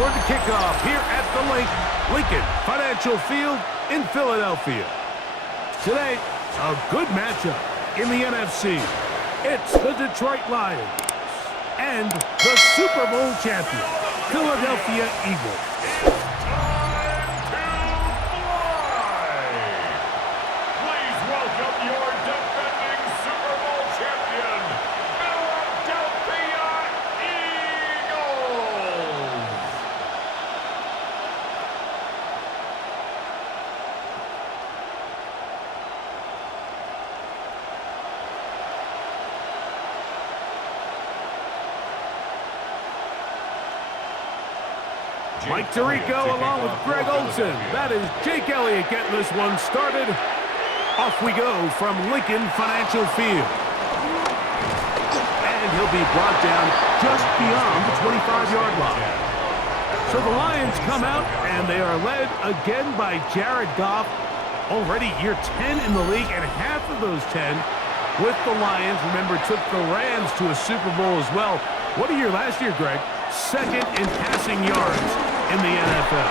toward the kickoff here at the Lincoln Financial Field in Philadelphia. Today, a good matchup in the NFC. It's the Detroit Lions and the Super Bowl champion, Philadelphia Eagles. Mike Tirico along with Greg Olson. That is Jake Elliott getting this one started. Off we go from Lincoln Financial Field. And he'll be brought down just beyond the 25-yard line. So the Lions come out, and they are led again by Jared Goff. Already year 10 in the league, and half of those 10 with the Lions. Remember, took the Rams to a Super Bowl as well. What a year last year, Greg. Second in passing yards in the NFL.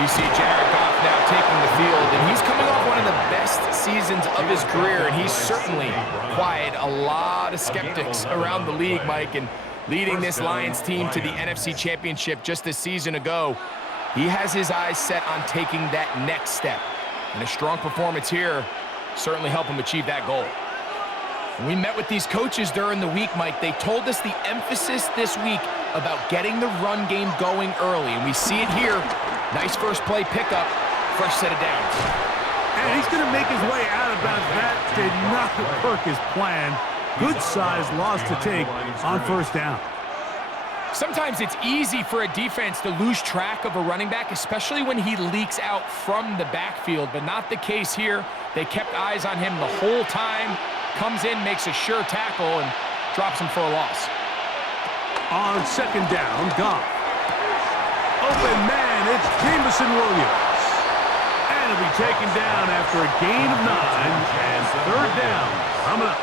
You see Jared Goff now taking the field, and he's coming off one of the best seasons of his career, and he's certainly quieted a lot of skeptics around the league, Mike, and leading this Lions team to the NFC Championship just a season ago. He has his eyes set on taking that next step, and a strong performance here certainly helped him achieve that goal. When we met with these coaches during the week, Mike, they told us the emphasis this week about getting the run game going early, and we see it here. Nice first play pickup, fresh set of downs. And he's going to make his way out of that. That did not work as planned. Good size loss to take on first down. Sometimes it's easy for a defense to lose track of a running back, especially when he leaks out from the backfield, but not the case here. They kept eyes on him the whole time. Comes in, makes a sure tackle, and drops him for a loss. On second down, Goff. Open man, it's Jameson Williams. And he'll be taken down after a gain of 9, and third down coming up.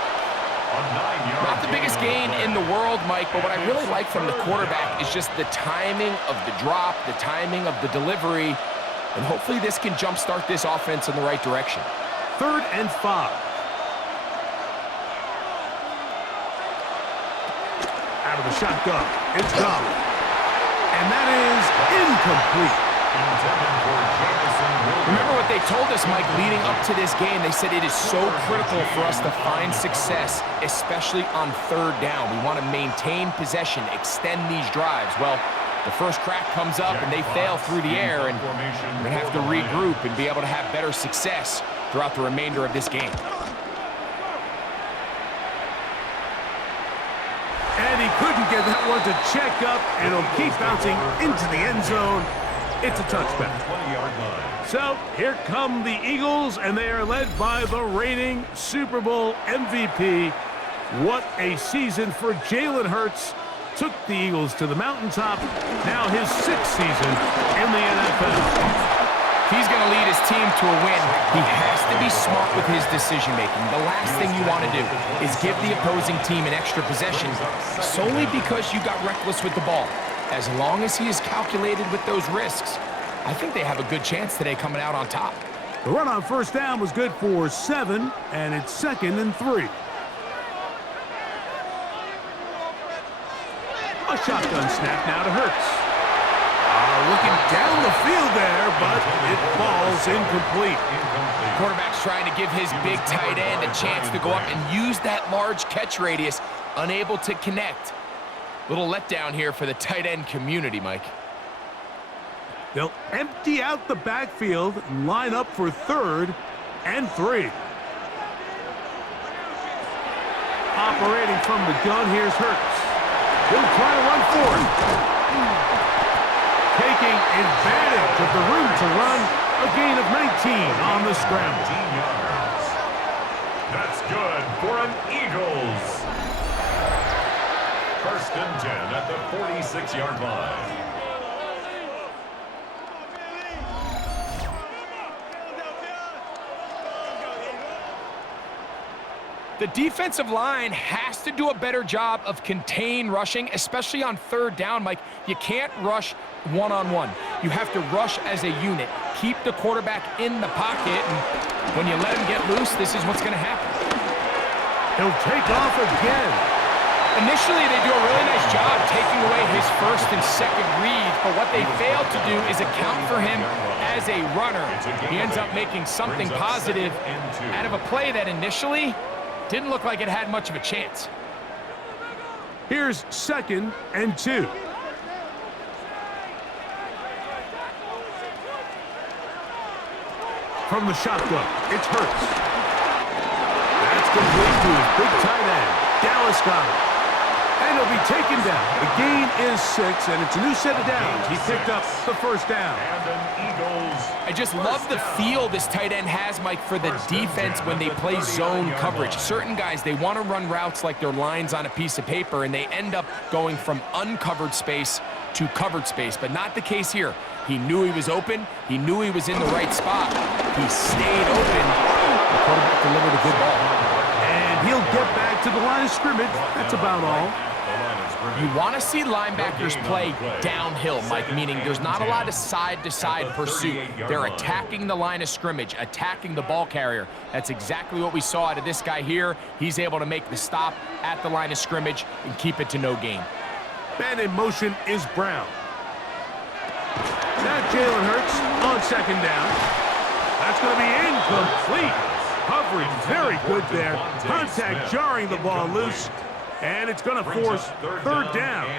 Not the biggest gain in the world, Mike, but what I really like from the quarterback is just the timing of the drop, the timing of the delivery, and hopefully this can jumpstart this offense in the right direction. 3rd and 5. Out of the shotgun, it's Goff. And that is incomplete. Remember what they told us, Mike, leading up to this game. They said it is so critical for us to find success, especially on third down. We want to maintain possession, extend these drives. Well, the first crack comes up and they fail through the air, and we're going to have to regroup and be able to have better success throughout the remainder of this game. And he couldn't get that one to check up, and it'll keep bouncing into the end zone. It's a touchback. So here come the Eagles, and they are led by the reigning Super Bowl MVP. What a season for Jalen Hurts. Took the Eagles to the mountaintop. Now his 6th season in the NFL. If he's going to lead his team to a win, he has to be smart with his decision-making. The last thing you want to do is give the opposing team an extra possession solely because you got reckless with the ball. As long as he is calculated with those risks, I think they have a good chance today coming out on top. The run on first down was good for 7, and it's 2nd and 3. A shotgun snap now to Hurts. Looking down the field there, but it falls incomplete. Quarterback's trying to give his big tight end a chance to go up and use that large catch radius, unable to connect. Little letdown here for the tight end community, Mike. They'll empty out the backfield and line up for 3rd and 3. Operating from the gun, here's Hurts. He'll try to run forward. Taking advantage of the room to run, a gain of 19 on the scramble. That's good for an Eagles. 1st and 10 at the 46-yard line. The defensive line has to do a better job of contain rushing, especially on third down, Mike. You can't rush one-on-one. You have to rush as a unit. Keep the quarterback in the pocket, and when you let him get loose, this is what's going to happen. He'll take off again. Initially, they do a really nice job taking away his first and second read, but what they fail to do is account for him as a runner. He ends up making something positive out of a play that initially didn't look like it had much of a chance. Here's 2nd and 2. From the shotgun, it's Hurts. That's complete to his big tight end. Dallas got it. And he'll be taken down. The gain is 6, and it's a new set of downs. He picked up the first down. And an Eagles. I just love the feel this tight end has, Mike, for the defense when they play zone coverage. Certain guys, they want to run routes like they're lines on a piece of paper, and they end up going from uncovered space to covered space, but not the case here. He knew he was open. He knew he was in the right spot. He stayed open. The quarterback delivered a good ball. And he'll get back to the line of scrimmage. That's about all. You want to see linebackers play downhill, Mike, meaning there's not a lot of side-to-side pursuit. They're attacking the line of scrimmage, attacking the ball carrier. That's exactly what we saw out of this guy here. He's able to make the stop at the line of scrimmage and keep it to no gain. Man in motion is Brown. Now Jalen Hurts on 2nd down. That's going to be incomplete. Coverage very good there. Contact jarring the ball loose. And it's going to force 3rd down.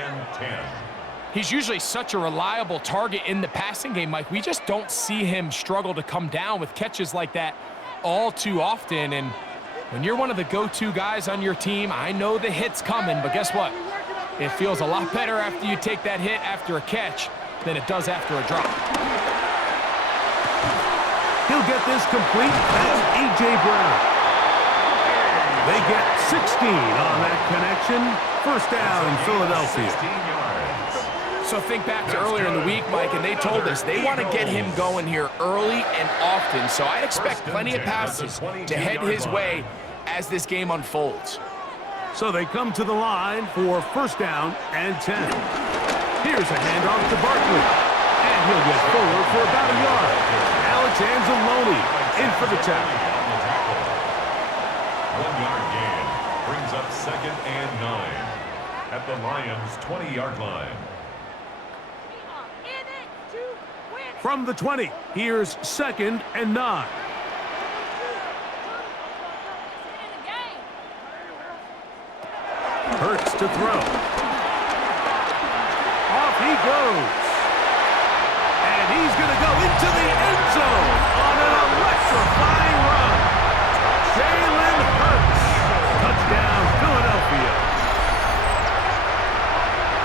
He's usually such a reliable target in the passing game, Mike. We just don't see him struggle to come down with catches like that all too often. And when you're one of the go-to guys on your team, I know the hit's coming, but guess what? It feels a lot better after you take that hit after a catch than it does after a drop. He'll get this complete. That's A.J. Brown. They get 16 on that connection. 1st down in Philadelphia. So think back to earlier in the week, Mike, and they told us they want to get him going here early and often. So I'd expect plenty of passes to head his way as this game unfolds. So they come to the line for 1st down and 10. Here's a handoff to Barkley. And he'll get forward for about a yard. Alex Anzalone in for the tackle. 1-yard gain brings up 2nd and 9 at the Lions' 20-yard line. From the 20, here's 2nd and 9. Hurts to throw. Off he goes. And he's going to go into the end zone on an electrifying run. Jalen Hurts. Touchdown, Philadelphia.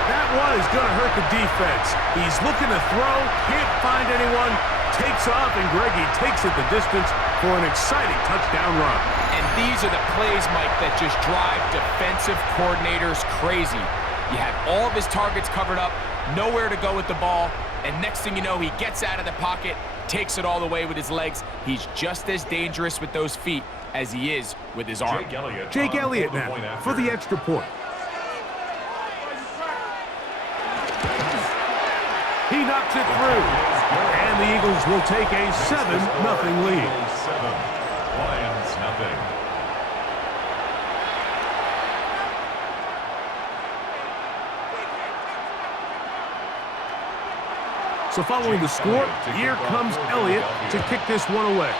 That was going to hurt the defense. He's looking to throw, can't find anyone, takes off, and Greggy takes it the distance for an exciting touchdown run. And these are the plays, Mike, that just drive defensive coordinators crazy. You have all of his targets covered up, nowhere to go with the ball, and next thing you know, he gets out of the pocket, takes it all the way with his legs. He's just as dangerous with those feet as he is with his arm. Jake Elliott now for the extra point. He knocks it through, and the Eagles will take a 7-0 lead. 7, Lions nothing. So following the score, here comes Elliott to kick this one away.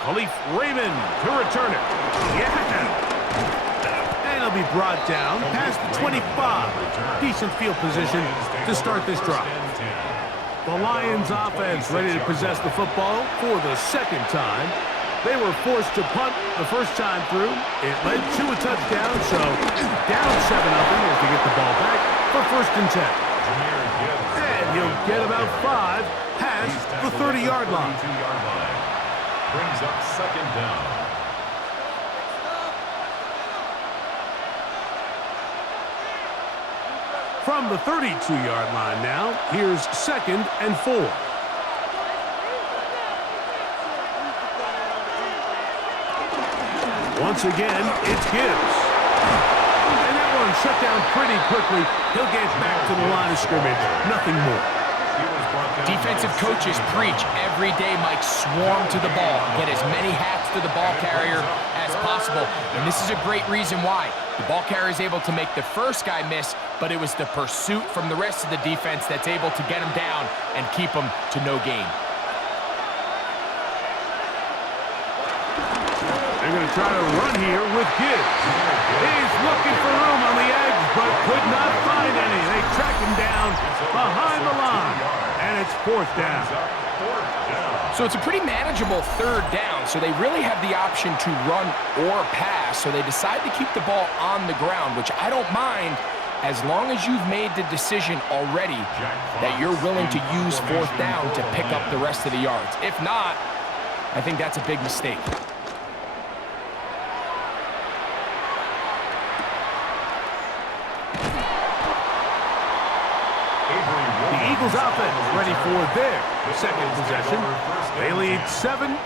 Khalif Raymond to return it. Yeah! And he'll be brought down past the 25. Decent field position to start this drive. The Lions offense ready to possess the football for the 2nd time. They were forced to punt the first time through. It led to a touchdown, so down 7-0 as they get the ball back for 1st and 10. And he'll get about 5 past the 30-yard line. Brings up 2nd down. From the 32-yard line now, here's 2nd and 4. Once again, it's Gibbs. And that one shut down pretty quickly. He'll get back to the line of scrimmage. Nothing more. Defensive coaches preach every day, Mike, swarm to the ball. Get as many hats to the ball carrier as possible. And this is a great reason why. The ball carrier is able to make the first guy miss, but it was the pursuit from the rest of the defense that's able to get him down and keep him to no gain. They're going to try to run here with Gibbs. He's looking for room on the edge, but could not find any. They track him down behind the line, and it's 4th down. So it's a pretty manageable 3rd down, so they really have the option to run or pass, so they decide to keep the ball on the ground, which I don't mind as long as you've made the decision already that you're willing to use 4th down to pick up the rest of the yards. If not, I think that's a big mistake. The Eagles offense ready for their second possession. They lead 7-0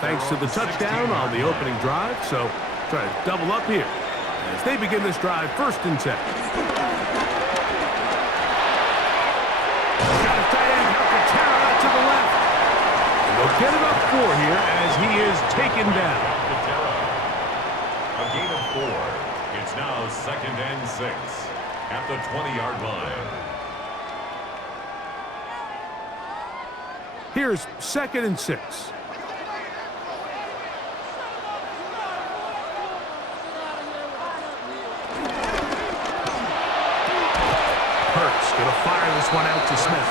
thanks to the touchdown on the opening drive. So try to double up here as they begin this drive 1st and 10. Got a tight end, Calcaterra to the left. And they'll get it up 4 here as he is taken down. A gain of 4. It's now 2nd and 6 at the 20-yard line. Here's 2nd and 6. Hurts going to fire this one out to Smith.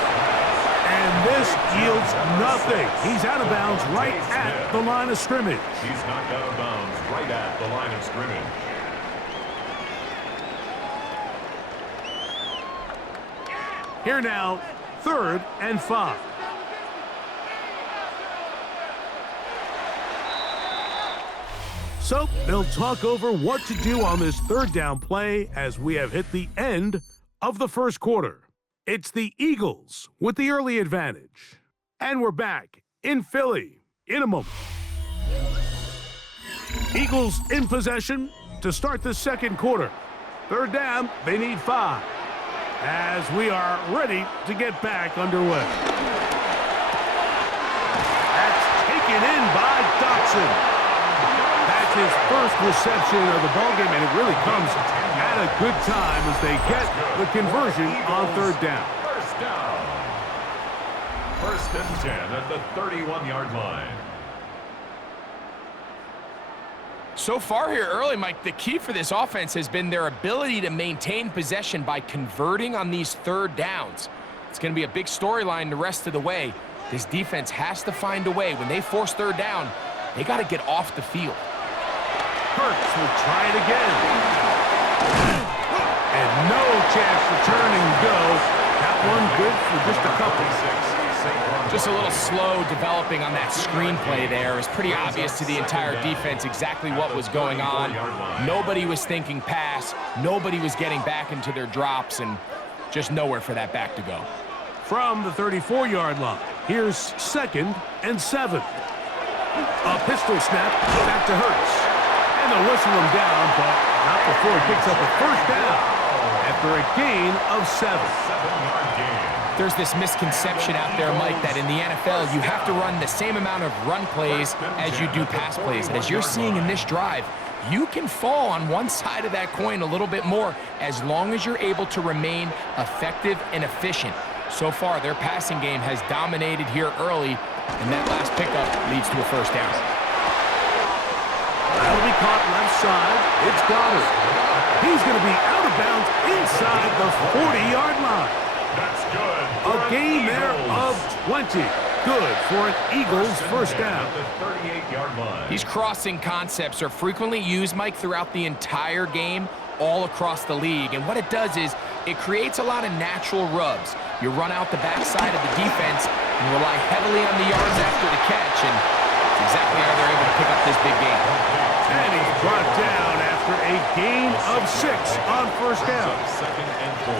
And this yields nothing. He's out of bounds right at the line of scrimmage. He's knocked out of bounds right at the line of scrimmage. Here now, 3rd and 5. So they'll talk over what to do on this 3rd down play as we have hit the end of the 1st quarter. It's the Eagles with the early advantage. And we're back in Philly in a moment. Eagles in possession to start the 2nd quarter. 3rd down, they need 5. As we are ready to get back underway. That's taken in by Dotson. That's his first reception of the ballgame, and it really comes at a good time as they get the conversion on 3rd down. 1st down. 1st and 10 at the 31-yard line. So far here early, Mike, the key for this offense has been their ability to maintain possession by converting on these 3rd downs. It's going to be a big storyline the rest of the way. This defense has to find a way. When they force 3rd down, they got to get off the field. Hurts will try it again. And no chance to turn and go. That one good for just a couple. Just a little slow developing on that screenplay there. It was pretty obvious to the entire defense exactly what was going on. Nobody was thinking pass. Nobody was getting back into their drops, and just nowhere for that back to go. From the 34-yard line, here's 2nd and 7. A pistol snap back to Hurts. And they'll whistle him down, but not before he picks up a 1st down after a gain of 7. 7-yard gain. There's this misconception out there, Mike, that in the NFL, you have to run the same amount of run plays as you do pass plays. And as you're seeing in this drive, you can fall on one side of that coin a little bit more as long as you're able to remain effective and efficient. So far, their passing game has dominated here early, and that last pickup leads to a 1st down. That'll be caught left side. It's Goddard. He's going to be out of bounds inside the 40-yard line. That's good. A gain there of 20. Good for an Eagles 1st down. At the 38-yard line. These crossing concepts are frequently used, Mike, throughout the entire game, all across the league. And what it does is it creates a lot of natural rubs. You run out the backside of the defense and rely heavily on the yards after the catch, and it's exactly how they're able to pick up this big game. And he's brought down after a gain of 6 on 1st down. 2nd and 4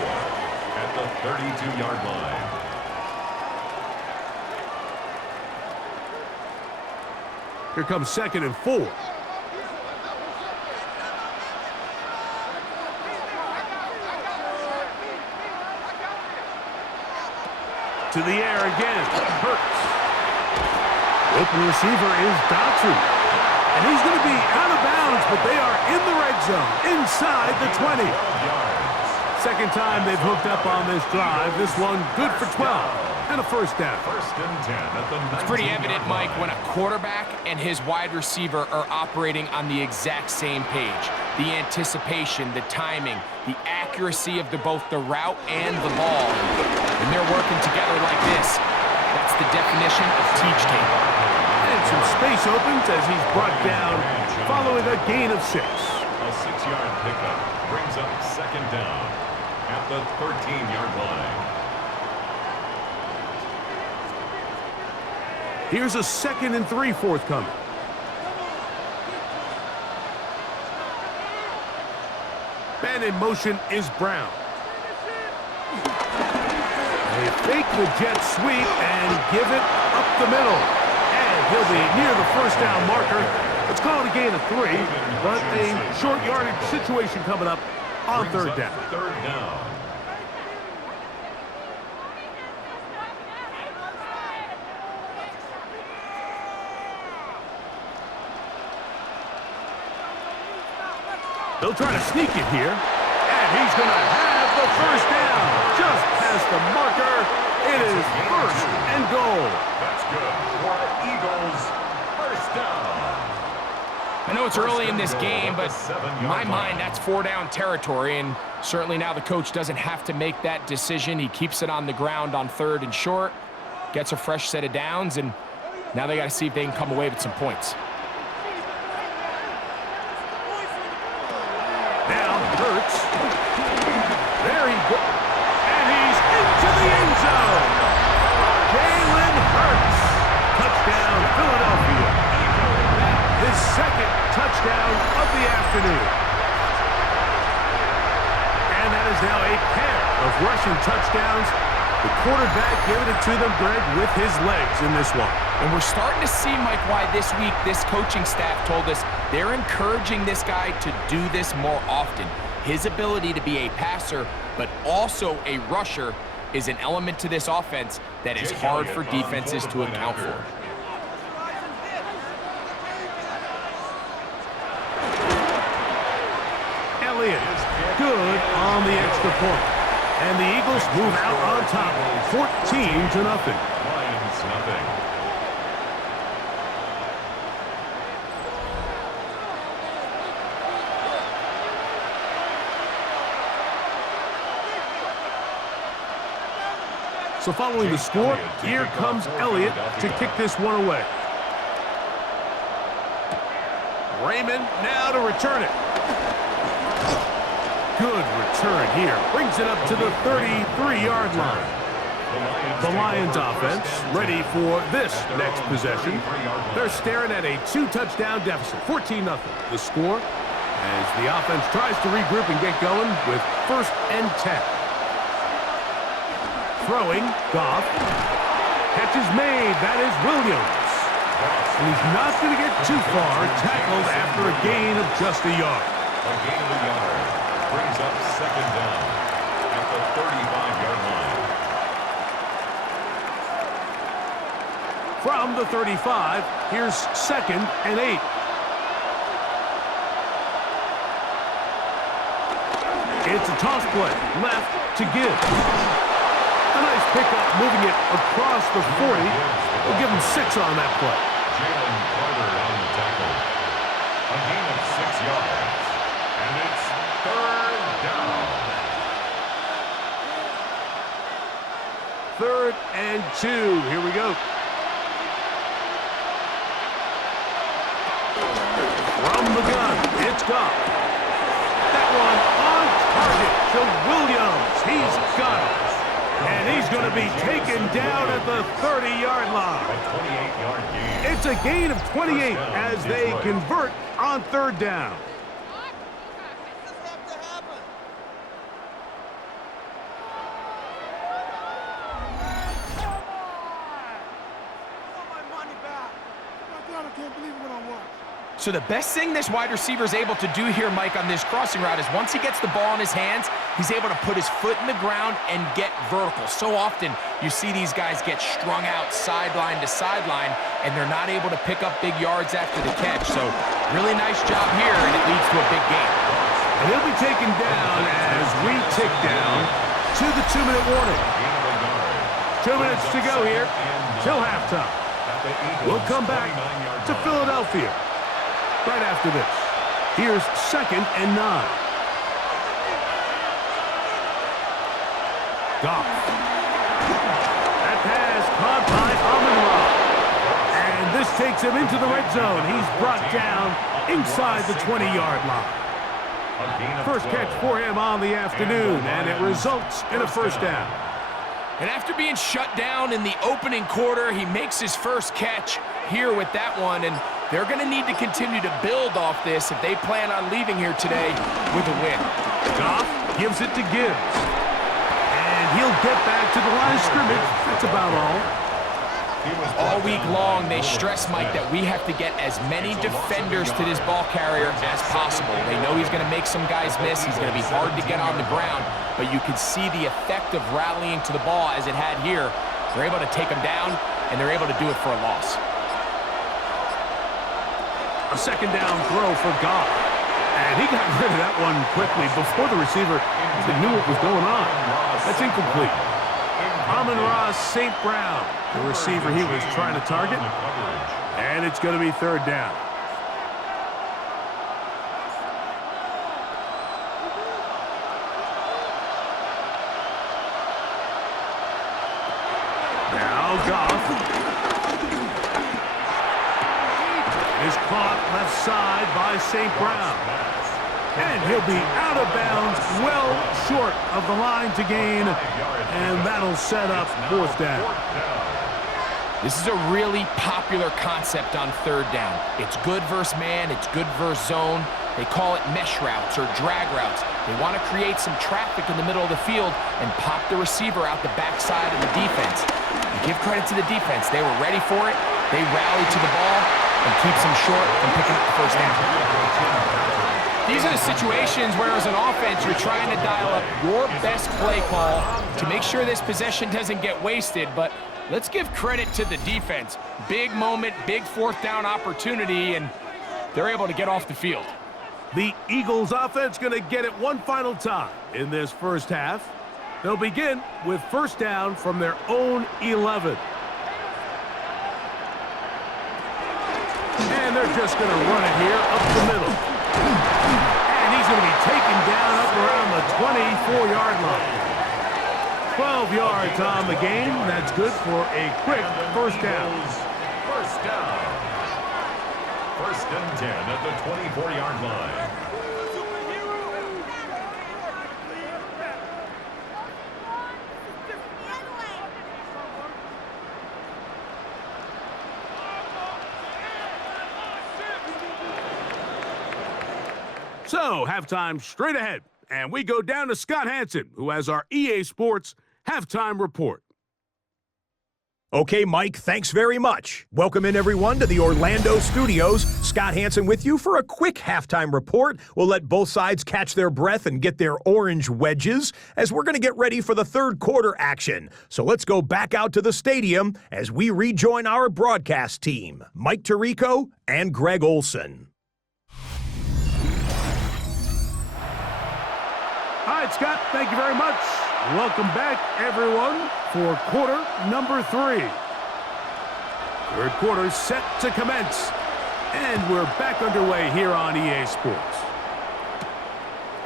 at the 32-yard line. Here comes 2nd and 4. to the air again. Hurts. Open receiver is Dotson. And he's going to be out of bounds, but they are in the red zone, inside the 20. Second time they've hooked up on this drive. This one good for 12. And a first down. First and 10 at the 19. It's pretty evident, Mike, when a quarterback and his wide receiver are operating on the exact same page. The anticipation, the timing, the accuracy of both the route and the ball. When they're working together like this, that's the definition of teach tape. And some space opens as he's brought down following a gain of 6. A 6-yard pickup brings up second down at the 13-yard line. Here's a 2nd and 3 forthcoming. And in motion is Brown. They fake the jet sweep and give it up the middle. And he'll be near the first down marker. Let's call it a gain of 3, but a short yardage situation coming up on third down. Third down. They'll try to sneak it here, and he's going to have the first down. Just past the marker, it is first and goal. That's good for the Eagles. First down. I know it's early in this game, but in my mind, that's 4-down territory, and certainly now the coach doesn't have to make that decision. He keeps it on the ground on 3rd and short, gets a fresh set of downs, and now they got to see if they can come away with some points. Hurts. There he goes. And he's into the end zone. Jalen Hurts. Touchdown, Philadelphia. His second touchdown of the afternoon. And that is now a pair of rushing touchdowns. The quarterback giving it to them, Greg, with his legs in this one. And we're starting to see, Mike, why this week this coaching staff told us they're encouraging this guy to do this more often. His ability to be a passer, but also a rusher, is an element to this offense that is hard for defenses to account for. Elliott, good on the extra point. And the Eagles move out on top, 14-0. Lions nothing. So following the score, here comes Elliott to kick this one away. Raymond now to return it. Good return here. Brings it up to the 33-yard line. The Lions offense ready for this next possession. They're staring at a 2-touchdown deficit, 14-0. The score as the offense tries to regroup and get going with 1st and 10. Throwing, Goff. Catch is made. That is Williams. And he's not going to get too far. Tackled after a gain of just a yard. A gain of a yard brings up second down at the 35-yard line. From the 35, here's 2nd and 8. It's a toss play. Left to Gibbs. A nice pickup, moving it across the 40. We'll give him 6 on that play. Jalen Carter on the tackle. A gain of 6 yards. And it's third down. 3rd and 2. Here we go. From the gun, it's Goff. That one on target to Williams. He's got it. And he's going to be taken down at the 30-yard line. A 28-yard gain. It's a gain of 28 as they convert on 3rd down. So the best thing this wide receiver is able to do here, Mike, on this crossing route is once he gets the ball in his hands, he's able to put his foot in the ground and get vertical. So often you see these guys get strung out sideline to sideline, and they're not able to pick up big yards after the catch. So really nice job here, and it leads to a big game. And he'll be taken down as we tick down to the 2-minute warning. 2 minutes to go here till halftime. We'll come back to Philadelphia right after this. Here's 2nd and 9. Goff. That pass caught by Amon-Ra. And this takes him into the red zone. He's brought down inside the 20-yard line. First catch for him on the afternoon, and it results in a first down. And after being shut down in the opening quarter, he makes his first catch here with that one, and they're going to need to continue to build off this if they plan on leaving here today with a win. Goff gives it to Gibbs, and he'll get back to the line of scrimmage. That's about all. All week long, they stress, Mike, that we have to get as many defenders to this ball carrier as possible. They know he's going to make some guys miss. He's going to be hard to get on the ground, but you can see the effect of rallying to the ball as it had here. They're able to take him down, and they're able to do it for a loss. A second down throw for Goff, and he got rid of that one quickly before the receiver even knew what was going on. That's incomplete. Amon-Ra St. Brown, the receiver he was trying to target, and it's going to be 3rd down. Now Goff is caught left side by St. Brown. And he'll be out of bounds, well short of the line to gain, and that'll set up 4th down. This is a really popular concept on 3rd down. It's good versus man, it's good versus zone. They call it mesh routes or drag routes. They want to create some traffic in the middle of the field and pop the receiver out the backside of the defense. And give credit to the defense. They were ready for it. They rallied to the ball and keeps them short from picking up the first down. These are the situations where, as an offense, you're trying to dial up your best play call to make sure this possession doesn't get wasted. But let's give credit to the defense. Big moment, big 4th down opportunity, and they're able to get off the field. The Eagles offense going to get it one final time in this first half. They'll begin with 1st down from their own 11. And they're just going to run it here up the middle. And he's going to be taken down up around the 24-yard line. 12 yards on the game. That's good for a quick first down. First down. 1st and 10 at the 24-yard line. So, halftime straight ahead, and we go down to Scott Hansen, who has our EA Sports halftime report. Okay, Mike, thanks very much. Welcome in, everyone, to the Orlando studios. Scott Hansen with you for a quick halftime report. We'll let both sides catch their breath and get their orange wedges as we're going to get ready for the 3rd quarter action. So let's go back out to the stadium as we rejoin our broadcast team, Mike Tirico and Greg Olson. All right, Scott, thank you very much. Welcome back, everyone, for quarter number 3. 3rd quarter set to commence, and we're back underway here on EA Sports.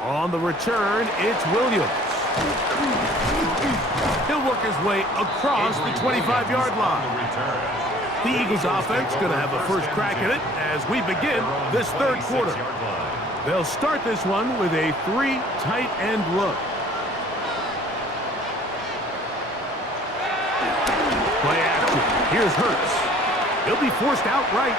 On the return, it's Williams. He'll work his way across the 25-yard line. The Eagles offense going to have a first crack at it as we begin this 3rd quarter. They'll start this one with a 3 tight end look. Play action. Here's Hurts. He'll be forced outright.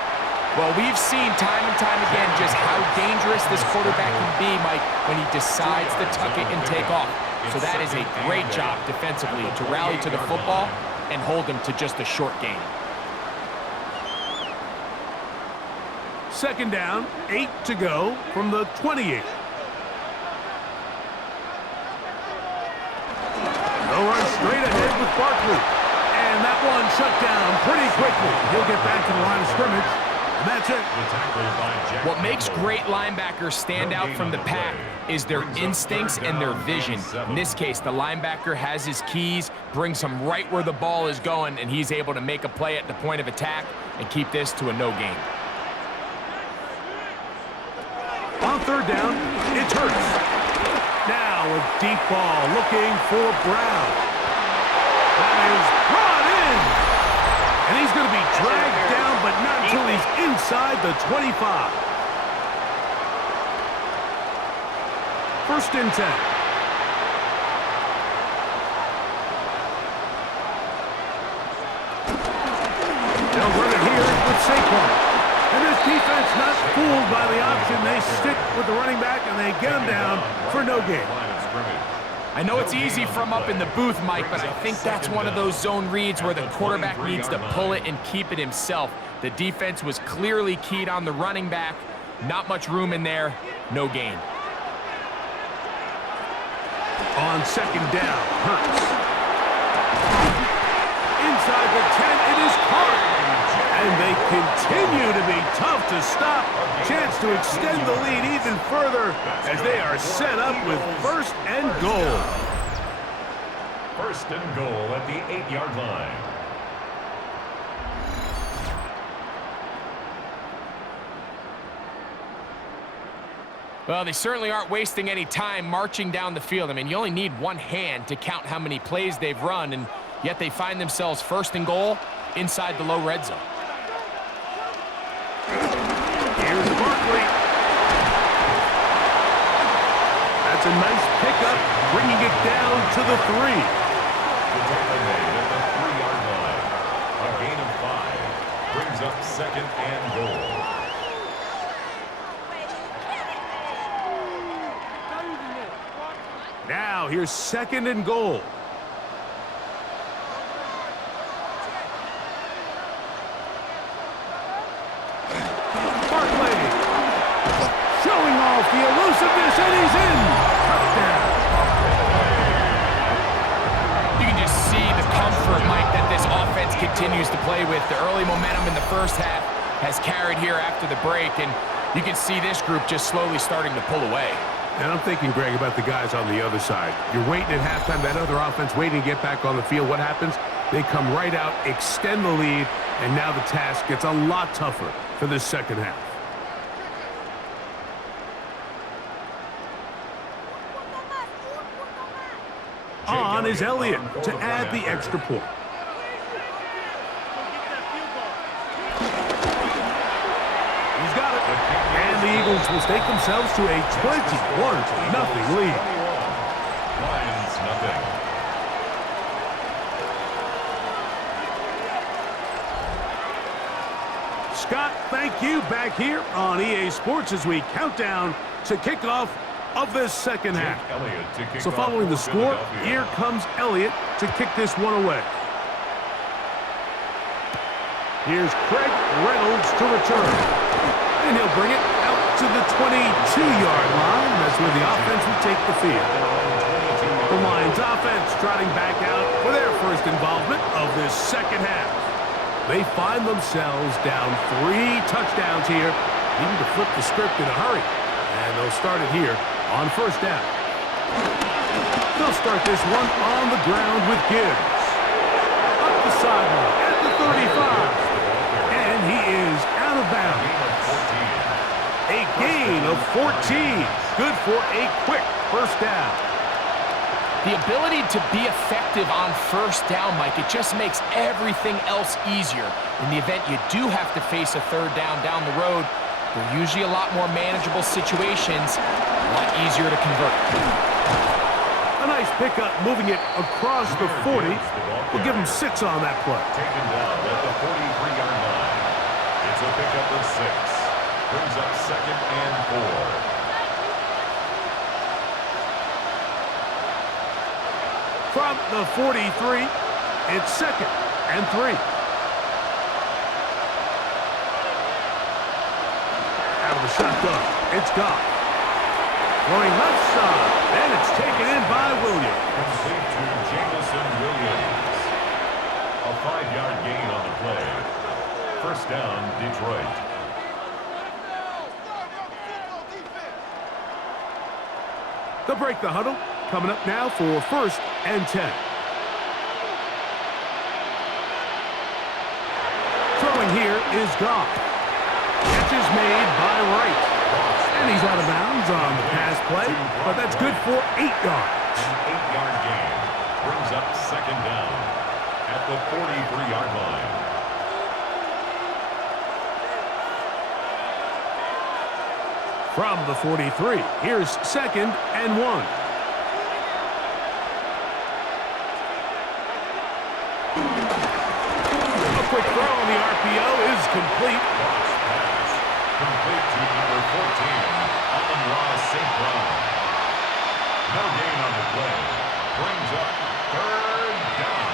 Well, we've seen time and time again just how dangerous this quarterback can be, Mike, when he decides to tuck it and take off. So that is a great job defensively to rally to the football and hold him to just a short gain. Second down, 8 to go from the 28. They'll run straight ahead with Barkley. And that one shut down pretty quickly. He'll get back to the line of scrimmage, and that's it. What makes great linebackers stand out from the pack is their instincts and their vision. In this case, the linebacker has his keys, brings him right where the ball is going, and he's able to make a play at the point of attack and keep this to a no gain. On third down, it's Hurts. Now a deep ball looking for Brown. That is brought in. And he's going to be dragged down, but not until he's inside the 25. First and 10. They'll run it here with Saquon. And this defense not fooled by the option. They stick with the running back, and they get him down for no gain. I know it's easy from up in the booth, Mike, but I think that's one of those zone reads where the quarterback needs to pull it and keep it himself. The defense was clearly keyed on the running back. Not much room in there. No gain. On second down, Hurts. Inside the 10, it is caught. And they continue to be tough to stop. Chance to extend the lead even further as they are set up with first and goal. First and goal at the 8-yard line. Well, they certainly aren't wasting any time marching down the field. I mean, you only need one hand to count how many plays they've run, and yet they find themselves first and goal inside the low red zone. Here's Barkley. That's a nice pickup, bringing it down to the 3. The tackle made at the 3-yard line. A gain of 5 brings up second and goal. Now here's second and goal. Barkley showing off the elusiveness, and he's in. Touchdown. You can just see the comfort, Mike, that this offense continues to play with. The early momentum in the first half has carried here after the break, and you can see this group just slowly starting to pull away. And I'm thinking, Greg, about the guys on the other side. You're waiting at halftime, that other offense waiting to get back on the field. What happens? They come right out, extend the lead, and now the task gets a lot tougher for this second half. On is Elliott to add the extra point. He's got it. And the Eagles will take themselves to a 21-0 lead. Lions nothing. Scott, thank you. Back here on EA Sports as we count down to kickoff of this second half. So following the score, here comes Elliott to kick this one away. Here's Craig Reynolds to return. And he'll bring it out to the 22-yard line. That's where the offense will take the field. The Lions offense trotting back out for their first involvement of this second half. They find themselves down 3 touchdowns here, needing to flip the script in a hurry. And they'll start it here on first down. They'll start this one on the ground with Gibbs. Up the sideline at the 35. And he is out of bounds. A gain of 14. Good for a quick first down. The ability to be effective on first down, Mike, it just makes everything else easier. In the event you do have to face a third down the road, they're usually a lot more manageable situations, a lot easier to convert. A nice pickup, moving it across the 40. We'll give him 6 on that play. Taken down at the 43-yard line. It's a pickup of 6. Brings up second and 4. From the 43, it's second and 3. shotgun. It's Goff. Throwing left side, and it's taken in by Williams. Complete to Jameson Williams. A 5-yard gain on the play. First down, Detroit. They'll break the huddle. Coming up now for 1st and 10. Throwing here is Goff. Catch is made by Wright. And he's out of bounds on the pass play, but that's good for 8 yards. An 8-yard gain brings up 2nd down at the 43-yard line. From the 43, here's 2nd and 1. A quick throw on the RPO is complete. Pass complete to number 14, Amon-Ra St. Brown. No gain on the play. Brings up 3rd down.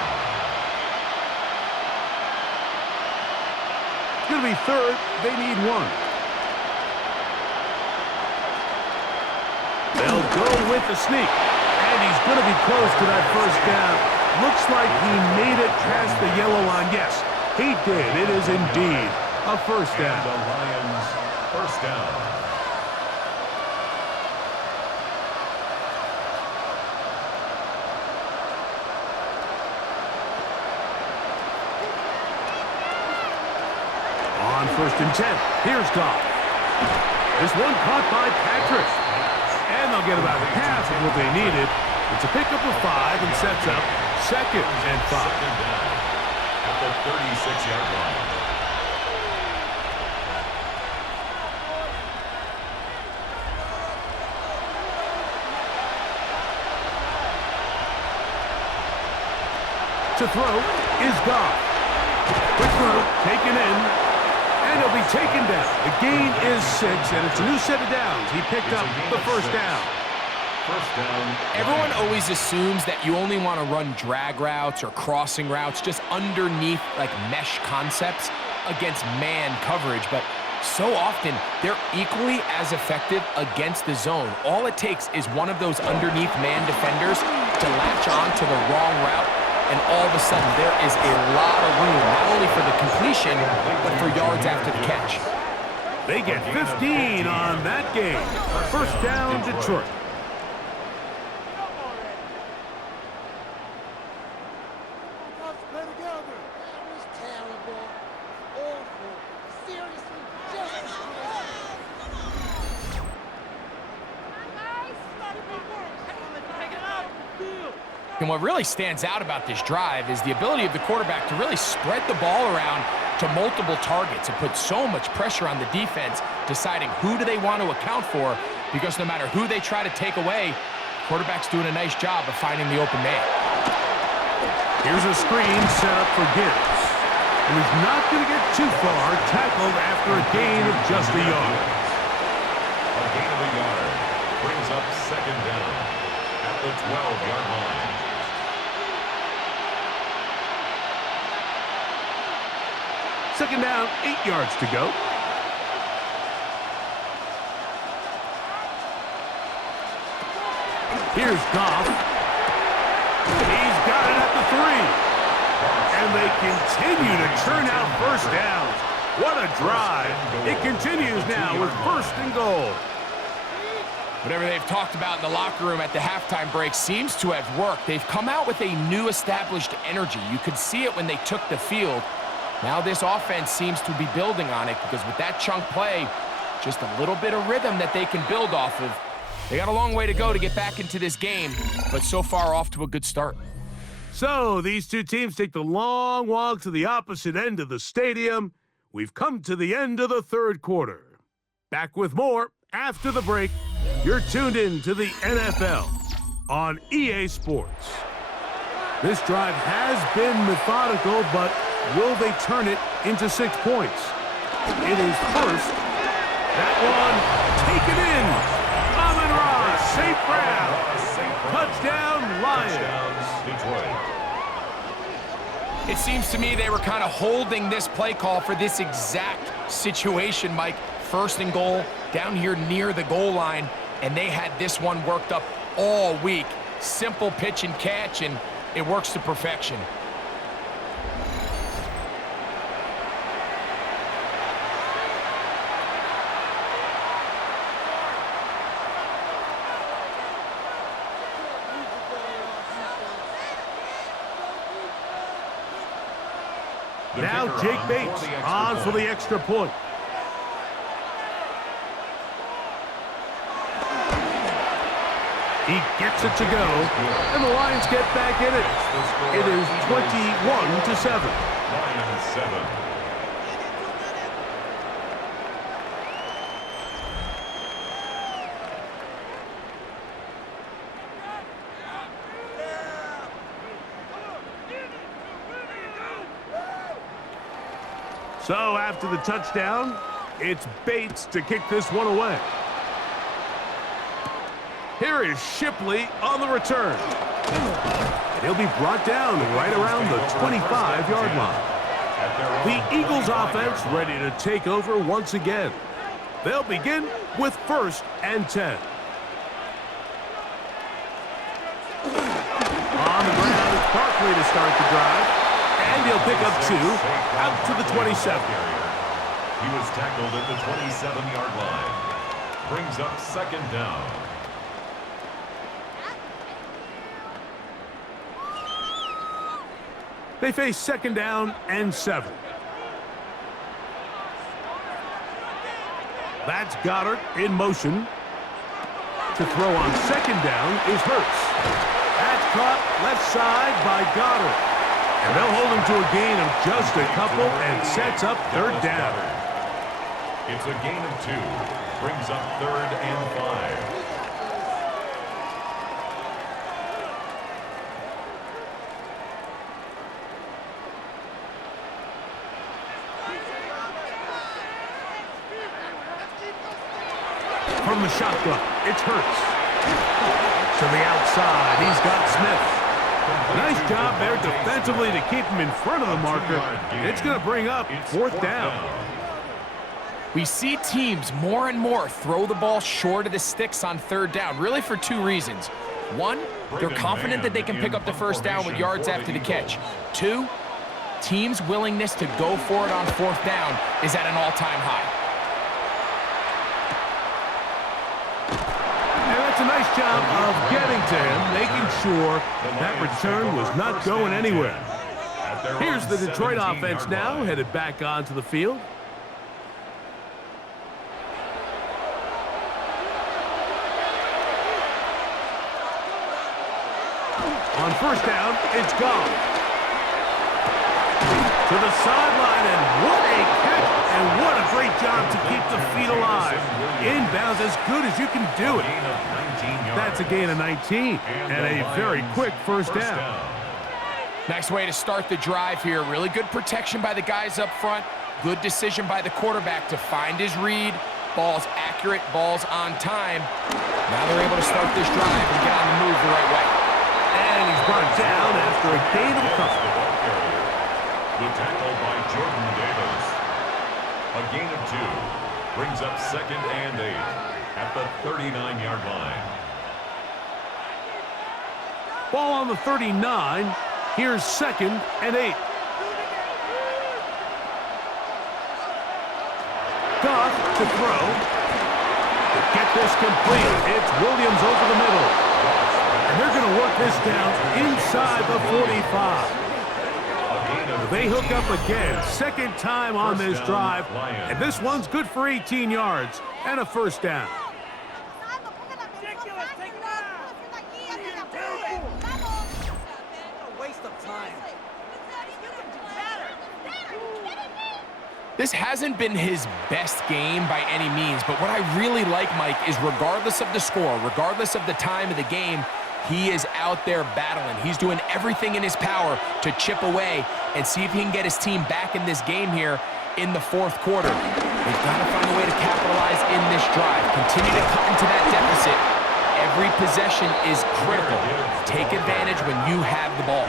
It's going to be 3rd. They need 1. They'll go with the sneak. And he's going to be close to that 1st down. Looks like he made it past the yellow line. Yes, he did. It is indeed a 1st down. And the Lions' 1st down. On 1st and 10, here's Goff. This one caught by Patrick. And they'll get about half of what they needed. It's a pickup of 5 and sets up 2nd and 5. 2nd down at the 36-yard line. To throw is Goff. Quick throw, taken in, and he'll be taken down. The gain is 6, and it's a new set of downs. He picked up the 1st down. First down. Everyone always assumes that you only want to run drag routes or crossing routes just underneath like mesh concepts against man coverage, but so often they're equally as effective against the zone. All it takes is one of those underneath man defenders to latch on to the wrong route, and all of a sudden there is a lot of room, not only for the completion, but for yards after the catch. They get 15 on that game. 1st down, Detroit. And what really stands out about this drive is the ability of the quarterback to really spread the ball around to multiple targets and put so much pressure on the defense, deciding who do they want to account for, because no matter who they try to take away, quarterback's doing a nice job of finding the open man. Here's a screen set up for Gibbs. And he's not going to get too far, tackled after a gain of just a yard. A gain of a yard brings up 2nd down at the 12-yard line. Second down, 8 yards to go. Here's Goff. He's got it at the 3. And they continue to churn out 1st downs. What a drive. It continues now with 1st and goal. Whatever they've talked about in the locker room at the halftime break seems to have worked. They've come out with a new established energy. You could see it when they took the field. Now this offense seems to be building on it, because with that chunk play, just a little bit of rhythm that they can build off of. They got a long way to go to get back into this game, but so far off to a good start. So these two teams take the long walk to the opposite end of the stadium. We've come to the end of the 3rd quarter. Back with more after the break. You're tuned in to the NFL on EA Sports. This drive has been methodical, but will they turn it into 6 points? It is 1st. That one taken in. Amon-Ra St. Brown. Touchdown, Lions. Detroit. It seems to me they were kind of holding this play call for this exact situation, Mike. first and goal down here near the goal line, and they had this one worked up all week. Simple pitch and catch, and it works to perfection. Now Jake Bates on for the extra point. He gets it to go, and the Lions get back in it. It is 21-7. Lions 7. So after the touchdown, it's Bates to kick this one away. Here is Shipley on the return. And he'll be brought down right around the 25-yard line. The Eagles offense ready to take over once again. They'll begin with 1st and 10. On the ground, it's Barkley to start the drive. And he'll pick up 2 out to the 27. He was tackled at the 27-yard line. Brings up 2nd down. They face 2nd down and 7. That's Goddard in motion. To throw on 2nd down is Hurts. That's caught left side by Goddard. And they'll hold him to a gain of just a couple and sets up 3rd down. It's a gain of 2. Brings up 3rd and 5. From the shotgun, it's Hurts. To the outside, he's got Smith. Nice job there defensively to keep him in front of the marker. It's going to bring up 4th down. We see teams more and more throw the ball short of the sticks on 3rd down, really for 2 reasons. 1, they're confident that they can pick up the 1st down with yards after the catch. 2, teams' willingness to go for it on 4th down is at an all-time high. That's a nice job of getting to him, making sure that return was not going anywhere. Here's the Detroit offense now, headed back onto the field. On 1st down, it's Goff. To the sideline, and what a catch, and what a great job to keep the feet alive. Inbounds as good as you can do it. That's a gain of 19, and a very quick 1st down. Nice way to start the drive here. Really good protection by the guys up front. Good decision by the quarterback to find his read. Ball's accurate, ball's on time. Now they're able to start this drive and get on the move the right way. And he's brought down after a gain of a couple. The tackle by Jordan Davis. A gain of 2. Brings up 2nd and 8 at the 39-yard line. Ball on the 39. Here's 2nd and 8. Goff to throw. To get this complete, it's Williams over the middle. And they're going to work this down inside the 45. They hook up again, 2nd time on this drive, and this one's good for 18 yards and a 1st down. This hasn't been his best game by any means, but what I really like, Mike, is regardless of the score, regardless of the time of the game, he is out there battling. He's doing everything in his power to chip away and see if he can get his team back in this game here in the 4th quarter. They've got to find a way to capitalize in this drive. Continue to cut into that deficit. Every possession is critical. Take advantage when you have the ball.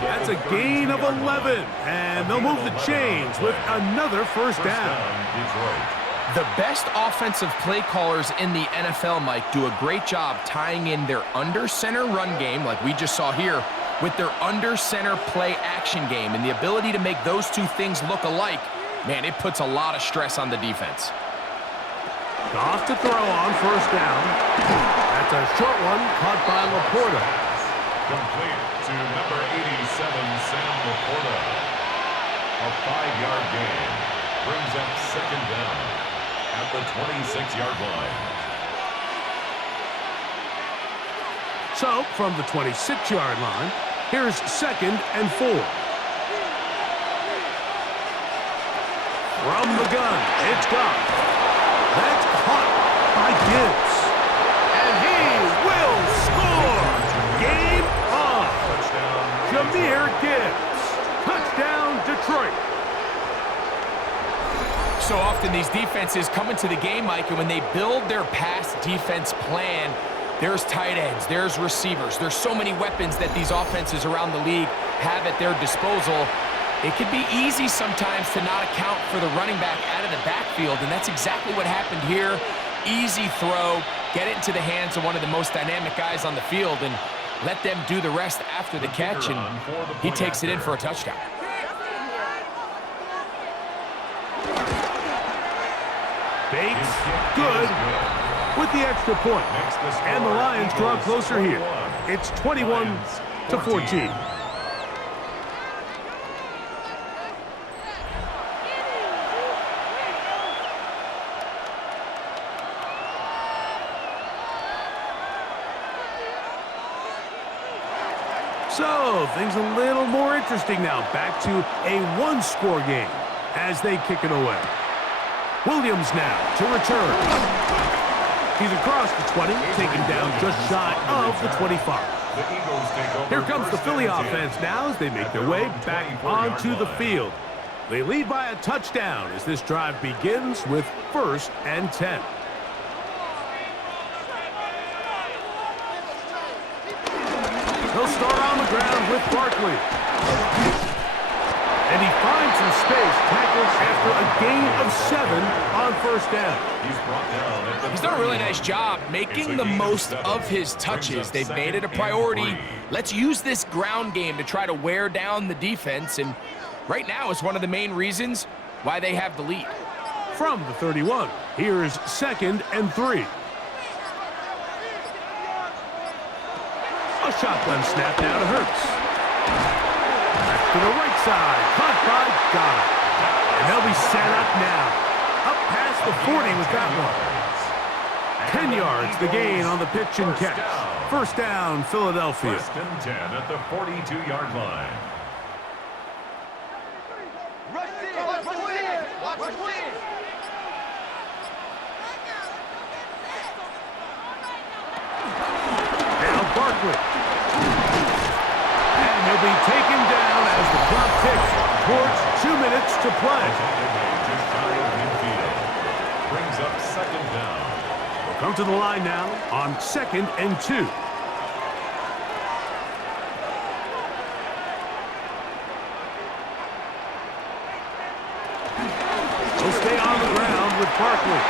That's a gain of 11, and they'll move the chains with another 1st down. The best offensive play callers in the NFL, Mike, do a great job tying in their under-center run game, like we just saw here, with their under-center play action game. And the ability to make those two things look alike, man, it puts a lot of stress on the defense. Goff to throw on first down. That's a short one caught by Laporta. Complete to number 87, Sam Laporta. A 5-yard gain brings up second down at the 26-yard line. So, from the 26-yard line, here's 2nd and 4. From the gun, it's Goff. That's caught by Gibbs. And he will score! Game on! Jahmyr Gibbs. Touchdown, Detroit. So often these defenses come into the game, Mike, and when they build their pass defense plan, there's tight ends, there's receivers, there's so many weapons that these offenses around the league have at their disposal. It can be easy sometimes to not account for the running back out of the backfield, and that's exactly what happened here. Easy throw, get it into the hands of one of the most dynamic guys on the field, and let them do the rest after the catch, and he takes it in for a touchdown. Bates, good, with the extra point. And the Lions draw closer here. It's 21-14. So, things a little more interesting now. Back to a one-score game as they kick it away. Williams now to return. He's across the 20, taken down just shy of the 25. Here comes the Philly offense now as they make their way back onto the field. They lead by a touchdown as this drive begins with 1st and 10. He'll start on the ground with Barkley. And he finds some space, tackles after a gain of 7 on first down. He's done a really nice job making the most of his touches. They've made it a priority. Let's use this ground game to try to wear down the defense, and right now it's one of the main reasons why they have the lead. From the 31, here's 2nd and 3. A shotgun snap now to Hurts. To the right side, caught by Goff. And they'll be set up now. Up past the 40 with that one. 10 yards, the gain on the pitch and catch. First down, Philadelphia. 1st and 10 at the 42-yard line. Now Barkley. And he'll be taken down as the clock ticks towards 2 minutes to play. Brings up 2nd down. We'll come to the line now on 2nd and 2. He'll stay on the ground with Barkley.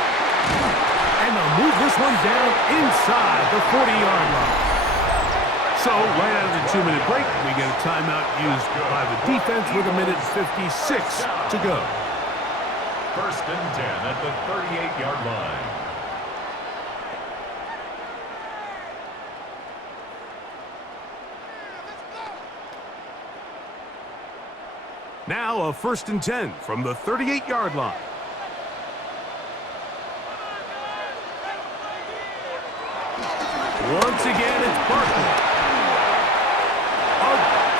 And they'll move this one down inside the 40-yard line. So, right out of the 2-minute break, we get a timeout used by the defense with 1:56 to go. 1st and 10 at the 38-yard line. Now a 1st and 10 from the 38-yard line. Once again, it's Barkley.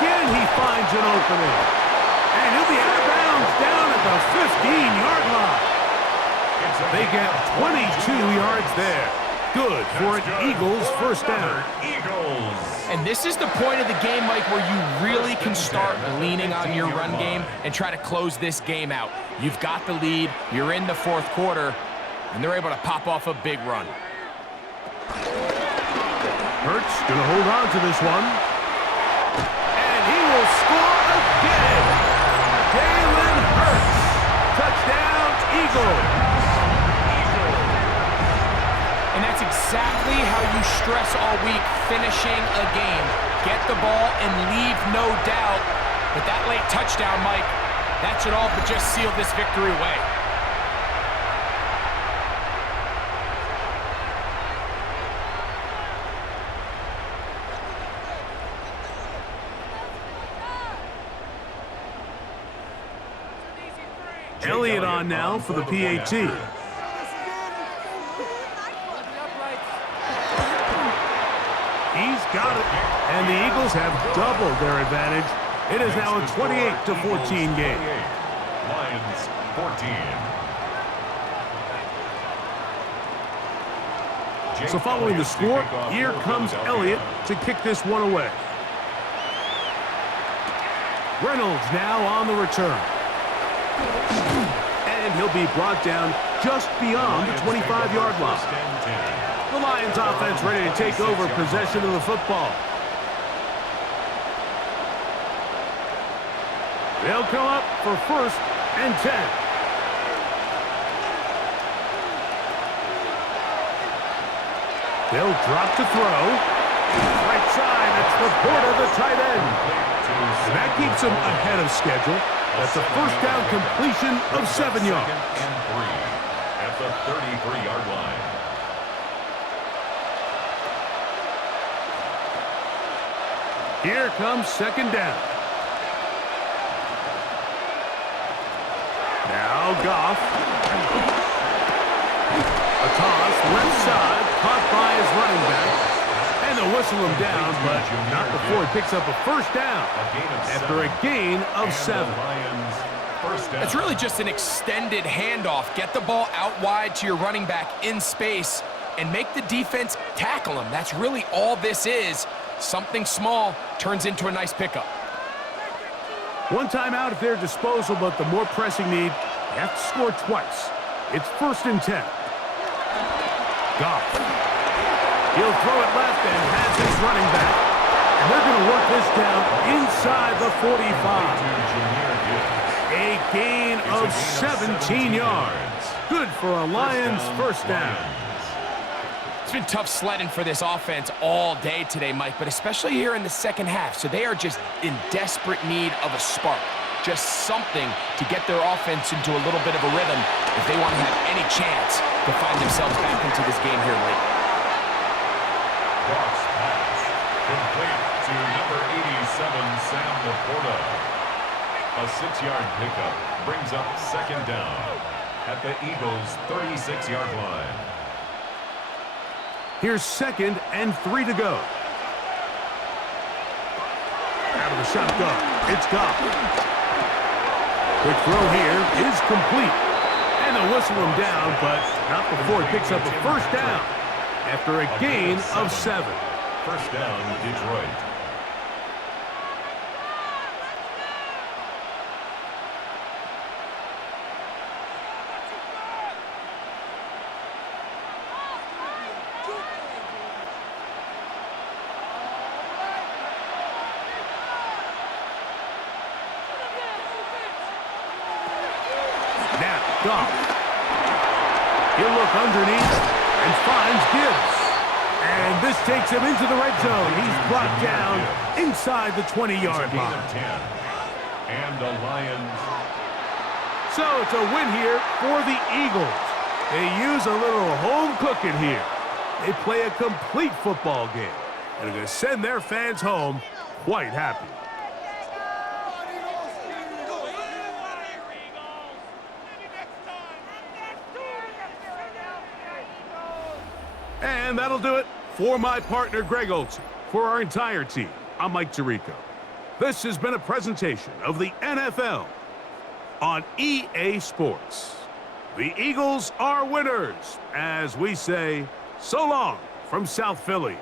Again, he finds an opening. And he'll be out of bounds down at the 15-yard line. They get 22 yards there. Good for an Eagles first down. And this is the point of the game, Mike, where you really can start leaning on your run game and try to close this game out. You've got the lead, you're in the 4th quarter, and they're able to pop off a big run. Hurts gonna hold on to this one. And he will score again. Jalen Hurts. Touchdown, Eagles. exactly how you stress all week finishing a game. Get the ball and leave no doubt. But that late touchdown, Mike, that should all but just seal this victory away. Elliott on now for the PAT. He's got it. And the Eagles have doubled their advantage. It is now a 28-14 game. Lions 14. So following the score, here comes Elliott to kick this one away. Reynolds now on the return. And he'll be brought down just beyond the 25-yard line. The Lions offense ready to take over possession of the football. They'll come up for 1st and 10. They'll drop to throw. Right side, that's Laporta, the tight end. And that keeps them ahead of schedule. That's a first down completion of 7 yards. And 3 at the 33-yard line. Here comes 2nd down. Now Goff. A toss, left side, caught by his running back. And they'll whistle him down, but not before he picks up a first down after a gain of 7. It's really just an extended handoff. Get the ball out wide to your running back in space and make the defense tackle him. That's really all this is. Something small turns into a nice pickup. One timeout at their disposal, but the more pressing need, they have to score twice. It's 1st and 10. Goff. He'll throw it left and has his running back. And they're going to work this down inside the 45. A gain of 17 yards. Good for a Lions first down. It's been tough sledding for this offense all day today, Mike, but especially here in the second half. So they are just in desperate need of a spark. Just something to get their offense into a little bit of a rhythm if they want to have any chance to find themselves back into this game here late. Goff's pass complete to number 87, Sam Laporta. A 6-yard pickup brings up 2nd down at the Eagles' 36-yard line. Here's 2nd and 3 to go. Out of the shotgun, it's Goff. Quick throw here is complete. And they'll whistle him down, but not before he picks up a first down after a gain of 7. First down, Detroit. Goff. He'll look underneath and finds Gibbs. And this takes him into the red zone. He's brought down inside the 20-yard line. And the Lions. So it's a win here for the Eagles. They use a little home cooking here. They play a complete football game and are going to send their fans home quite happy. And that'll do it for my partner, Greg Olsen. For our entire team, I'm Mike Tirico. This has been a presentation of the NFL on EA Sports. The Eagles are winners, as we say, so long from South Philly.